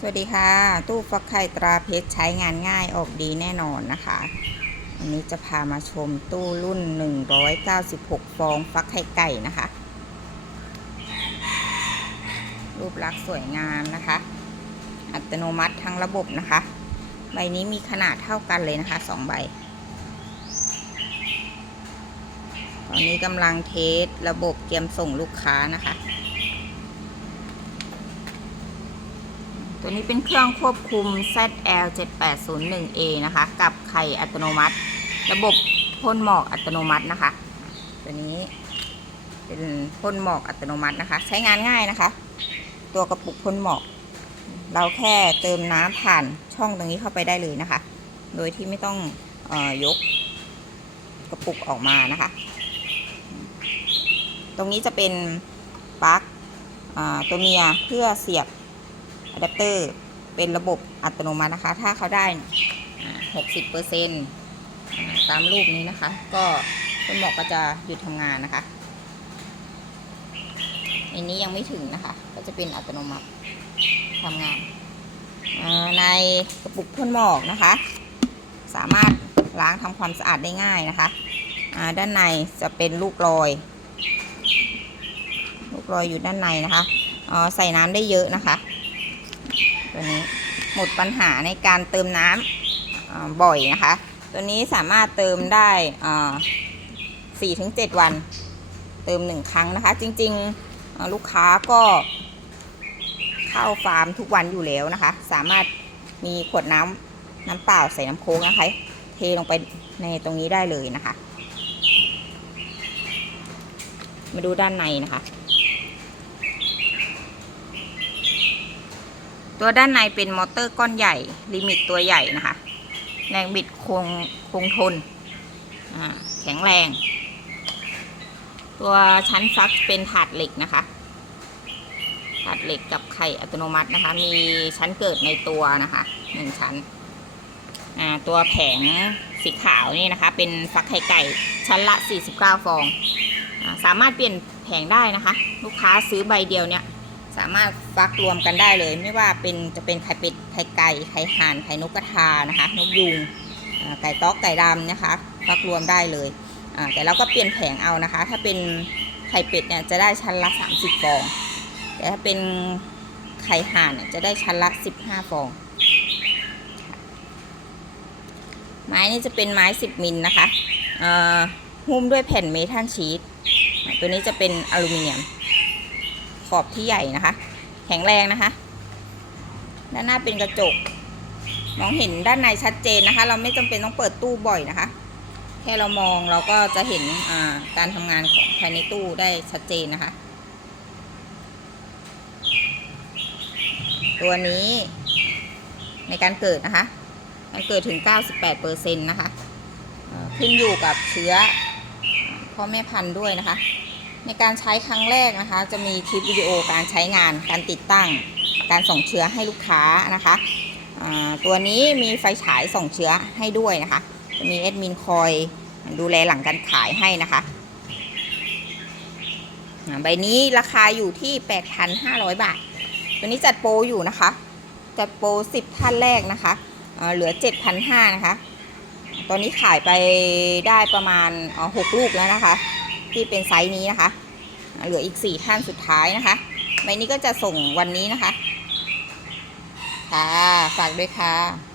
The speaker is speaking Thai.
สวัสดีค่ะ ตู้ฟักไข่ตราเพชรใช้งานง่ายออกดีแน่นอนนะคะวันนี้จะพามาชมตู้รุ่น 196 ฟองฟักไข่ไก่นะคะ รูปลักษณ์สวยงามนะคะ อัตโนมัติทั้งระบบนะคะ ใบนี้มีขนาดเท่ากันเลยนะคะสองใบ ตอนนี้กำลังเทสระบบเตรียมส่งลูกค้านะคะ ตัวนี้เป็นเครื่องควบคุม ZL7801A นะคะ กับไข่อัตโนมัติ ระบบพ่นหมอกอัตโนมัตินะคะ ตัวนี้เป็นพ่นหมอกอัตโนมัตินะคะ ใช้งานง่ายนะคะ ตัวกระปุกพ่นหมอก เราแค่เติมน้ำผ่านช่องตรงนี้เข้าไปได้เลยนะคะ โดยที่ไม่ต้องออยกกระปุกออกมานะคะ ตรงนี้จะเป็นปลั๊กตัวเมียเพื่อเสียบ อะแดปเตอร์เป็นระบบอัตโนมัตินะคะ ถ้าเขาได้หกสิบเปอร์เซ็นต์ตามรูปนี้นะคะ ก็คุณหมอกก็จะหยุดทำงานนะคะอันนี้ยังไม่ถึงนะคะ ก็จะเป็นอัตโนมัติทำงาน ในกระปุกพ่นหมอกนะคะ สามารถล้างทำความสะอาดได้ง่ายนะคะด้านในจะเป็นลูกรอย ลูกรอยอยู่ด้านในนะคะใส่น้ำได้เยอะนะคะ ตัวนี้หมดปัญหาในการเติมน้ำบ่อยนะคะ ตัวนี้สามารถเติมได้สี่ถึงเจ็ดวัน เติมหนึ่งครั้งนะคะ จริงๆลูกค้าก็เข้าฟาร์มทุกวันอยู่แล้วนะคะ สามารถมีขวดน้ำน้ำเปล่าใส่น้ำโค้กนะคะ เทลงไปในตรงนี้ได้เลยนะคะ มาดูด้านในนะคะ ตัวด้านในเป็นมอเตอร์ก้อนใหญ่ ลิมิตตัวใหญ่นะคะ แรงบิดคงคงทน แข็งแรง ตัวชั้นฟักเป็นถาดเหล็กนะคะ ถาดเหล็กกับไข่อัตโนมัตินะคะ มีชั้นเกิดในตัวนะคะหนึ่งชั้น ตัวแผงสีขาวนี่นะคะ เป็นฟักไข่ไก่ชั้นละ 49 ฟองอสามารถเปลี่ยนแผงได้นะคะ ลูกค้าซื้อใบเดียวเนี่ย สามารถฟักรวมกันได้เลย ไม่ว่าเป็นจะเป็นไข่เป็ดไข่ไก่ไข่ห่านไข่นกกระทานะคะ นกยูงไก่ต๊อกไก่ดำนะคะ ฟักรวมได้เลยแต่เราก็เปลี่ยนแผงเอานะคะ ถ้าเป็นไข่เป็ดเนี่ยจะได้ชั้นละ 30 ฟอง แต่ถ้าเป็นไข่ห่านเนี่ยจะได้ชั้นละ 15 ฟอง ไม้นี่จะเป็นไม้ 10 มิลนะคะหุ้มด้วยแผ่นเมทัลชีตตัวนี้จะเป็นอลูมิเนียม ขอบที่ใหญ่นะคะ แข็งแรงนะคะ ด้านหน้าเป็นกระจก มองเห็นด้านในชัดเจนนะคะ เราไม่จำเป็นต้องเปิดตู้บ่อยนะคะ แค่เรามองเราก็จะเห็นการทำงานของภายในตู้ได้ชัดเจนนะคะ ตัวนี้ในการเกิดนะคะการเกิดถึง 98%นะคะเอ่อขึ้นอยู่กับเชื้อพ่อแม่พันธุ์ด้วยนะคะ ในการใช้ครั้งแรกนะคะ จะมีคลิปวิดีโอการใช้งาน การติดตั้ง การส่งเชื้อให้ลูกค้านะคะตัวนี้มีไฟฉายส่งเชื้อให้ด้วยนะคะ จะมีแอดมินคอยดูแลหลังการขายให้นะคะใบนี้ราคาอยู่ที่ 8,500 บาท ตัวนี้จัดโปรอยู่นะคะ จัดโปร 10 ท่านแรกนะคะเหลือ 7,500 นะคะ ตอนนี้ขายไปได้ประมาณ 6 ลูกแล้วนะคะ ที่เป็นไซส์นี้นะคะ เหลืออีกสี่ท่านสุดท้ายนะคะใบนี้ก็จะส่งวันนี้นะคะ ค่ะ ฝากด้วยค่ะ